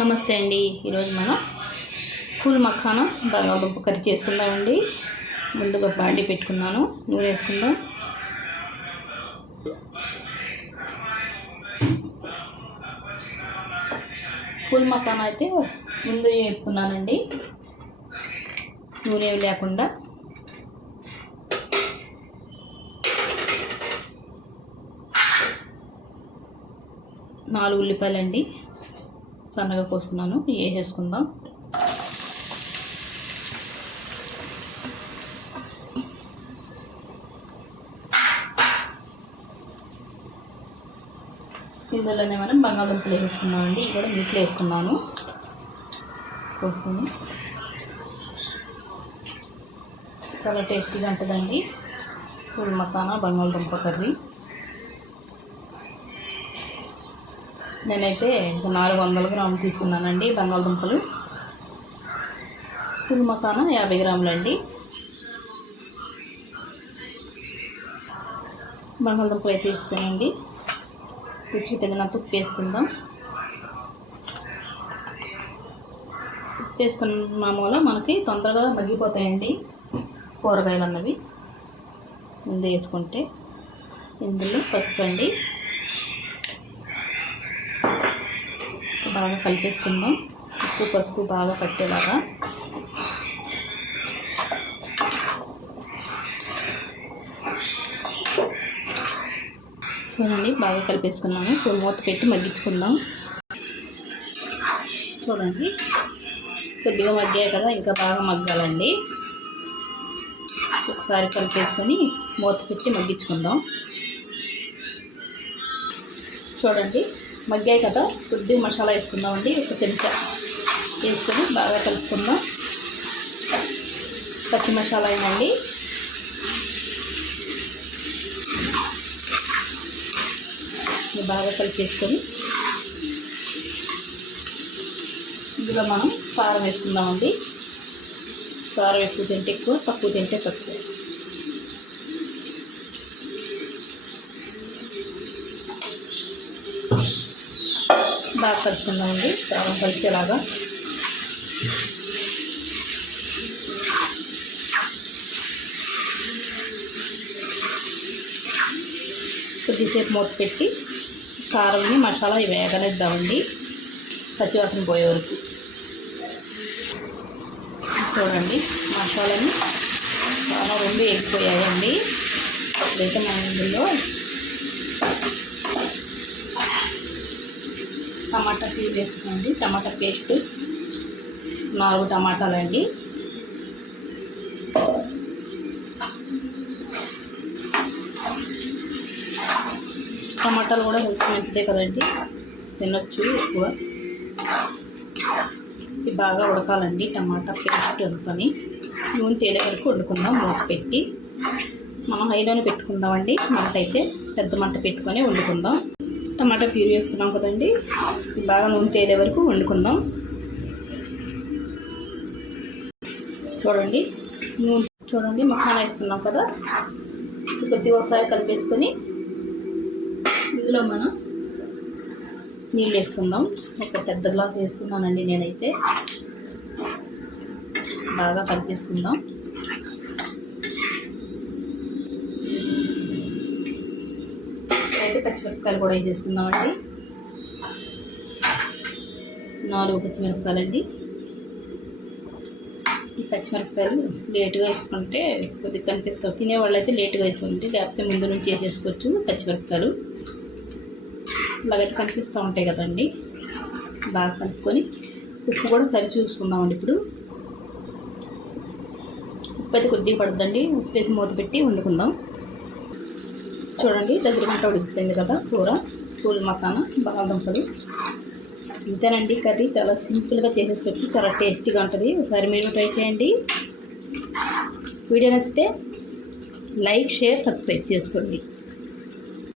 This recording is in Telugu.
నమస్తే అండి. ఈరోజు మనం ఫుల్ మఖానా బంగాళదుంప కర్రీ చేసుకుందామండి. ముందుగా బాండి పెట్టుకున్నాను, నూనె వేసుకుందాం. ఫుల్ మఖానా అయితే ముందు వేపుకున్నానండి, నూనె లేకుండా. నాలుగు ఉల్లిపాయలండి సన్నగా కోసుకున్నాను, వేసేసుకుందాం. ఇందులోనే మనం బంగాళదుంపలు వేసుకున్నామండి. ఇవి కూడా నీటిలో వేసుకున్నాను, కోసుకొని. చాలా టేస్టీగా ఉంటుందండి ఫుల్ మఖానా బంగాళదుంప కర్రీ. నేనైతే 400 గ్రాములు తీసుకున్నానండి బంగాళదుంపలు. ఫుల్ మఖానా 50 గ్రాములండి. బంగాళదుంపలు అయితే ఇస్తానండి. రుచికి తగినంత ఉప్పు వేసుకుందాం. ఉప్పు వేసుకున్న వల్ల మనకి తొందరగా మగ్గిపోతాయండి కూరగాయలు అన్నవి ముందు వేసుకుంటే. ఇందులో పసుపు అండి, బాగా కలిపేసుకుందాం. ఉప్పు పసుపు బాగా పట్టేలాగా. చూడండి, బాగా కలిపేసుకున్నాము. ఇప్పుడు మూత పెట్టి మగ్గించుకుందాం. చూడండి, కొద్దిగా మగ్గాయి కదా, ఇంకా బాగా మగ్గాలండి. ఒకసారి కలిపేసుకొని మూత పెట్టి మగ్గించుకుందాం. చూడండి, మగ్గాయి కదా. కొద్దిగా మసాలా వేసుకుందామండి. ఒక చెంచా వేసుకొని బాగా కలుపుకుందాం. పచ్చి మసాలా ఏనండి. బాగా కలిపేసుకొని ఇందులో మనం కారం వేసుకుందామండి. కారం ఎక్కువ తింటే ఎక్కువ, తక్కువ తింటే తక్కువ. బాగా కలుపుకుందామండి, కారం కలిసేలాగా. కొద్దిసేపు మూత పెట్టి కారంని మసాలా వేగనిద్దామండి, పచ్చివాసన పోయే వరకు. చూడండి, మసాలాని కారం రెండు వేగిపోయాయండి. ఇప్పుడైతే మనం ఇందులో టమాటా పేస్ట్ వేసుకున్నాండి. టమాటా పేస్ట్ 4 టమాటాలండి. టమాటాలు కూడా హెల్త్ మంచిదే కదండి, తినొచ్చు ఎక్కువ. ఇది బాగా ఉడకాలండి టమాటా పేస్ట్ అనుకొని. నూనె తేలే వరకు వండుకుందాం మూత పెట్టి. మనం హైలోనే పెట్టుకుందామండి. మంట అయితే పెద్ద మంట పెట్టుకొని వండుకుందాం. టమాటా ప్యూరీ వేసుకున్నాం కదండి, బాగా నూనె తేలే వరకు వండుకుందాం. చూడండి మసాలా వేసుకున్నాం కదా. కొద్దిగా ఒకసారి కలిపేసుకొని ఇందులో మనం నీళ్ళు వేసుకుందాం. ఒక పెద్ద గ్లాస్ వేసుకున్నానండి నేనైతే. బాగా కలిపేసుకుందాం. అయితే పచ్చిమిరపకాయలు కూడా వేసేసుకుందామండి. 4 పచ్చిమిరపకాయలండి. ఈ పచ్చిమిరపకాయలు లేటుగా వేసుకుంటే కొద్దిగా కనిపిస్తావు. తినేవాళ్ళు అయితే లేటుగా వేసుకుంటే, లేకపోతే ముందు నుంచి వేసేసుకోవచ్చు. పచ్చిమిరపకాయలు ఇలాగైతే కనిపిస్తూ ఉంటాయి కదండి. బాగా కలుపుకొని ఉప్పు కూడా సరి చూసుకుందామండి. ఇప్పుడు ఉప్పు అయితే కొద్దిగా పడుతుందండి. ఉప్పు వేసి మూత పెట్టి వండుకుందాం. చూడండి, దగ్గర గంట ఉడికిపోయింది కదా కూర. ఫుల్ మఖానా బంగాళదుంపలు. ఇంతేనండి కర్రీ. చాలా సింపుల్గా చేసేసుకోవచ్చు, చాలా టేస్టీగా ఉంటుంది. ఒకసారి మీరు ట్రై చేయండి. వీడియో నచ్చితే లైక్, షేర్, సబ్స్క్రైబ్ చేసుకోండి.